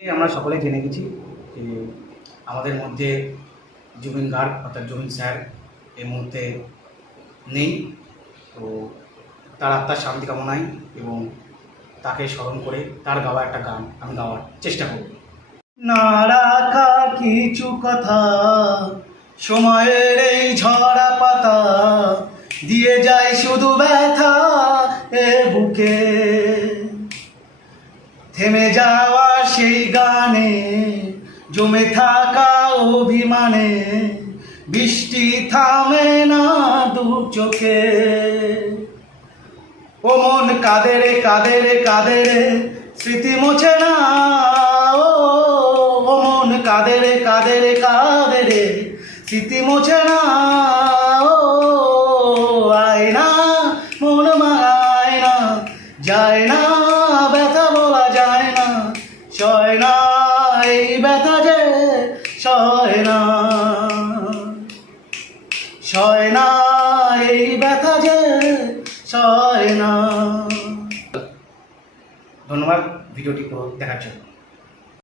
আমরা সকলে জেনে গেছি যে আমাদের মধ্যে জুবিন গার্গ অর্থাৎ জুবিন স্যার এই মুহূর্তে নেই। তো তার আত্মার শান্তি কামনায় এবং তাকে স্মরণ করে তার গাওয়া একটা গান আমি গাওয়ার চেষ্টা করব। না রাখা কিছু কথা সময়ের এই ঝরা পাতা দিয়ে যায় শুধু ব্যথা এ বুকে, থেমে যাওয়া সেই গানে জমে থাকা অভিমানে বৃষ্টি থামে না দু চোখে। ও মন কাঁদে রে কাঁদে রে কাঁদে রে স্মৃতি মোছে না, ও মন কাঁদে রে কাঁদে রে কাঁদে রে স্মৃতি মোছে না। ও আয় না মন মায় না, যায় না ব্যথা বলা যায় না, সয় না এই ব্যথা যে সয় না, সয় না এই ব্যথা যে সয় না। ধন্যবাদ ভিডিওটি দেখার জন্য।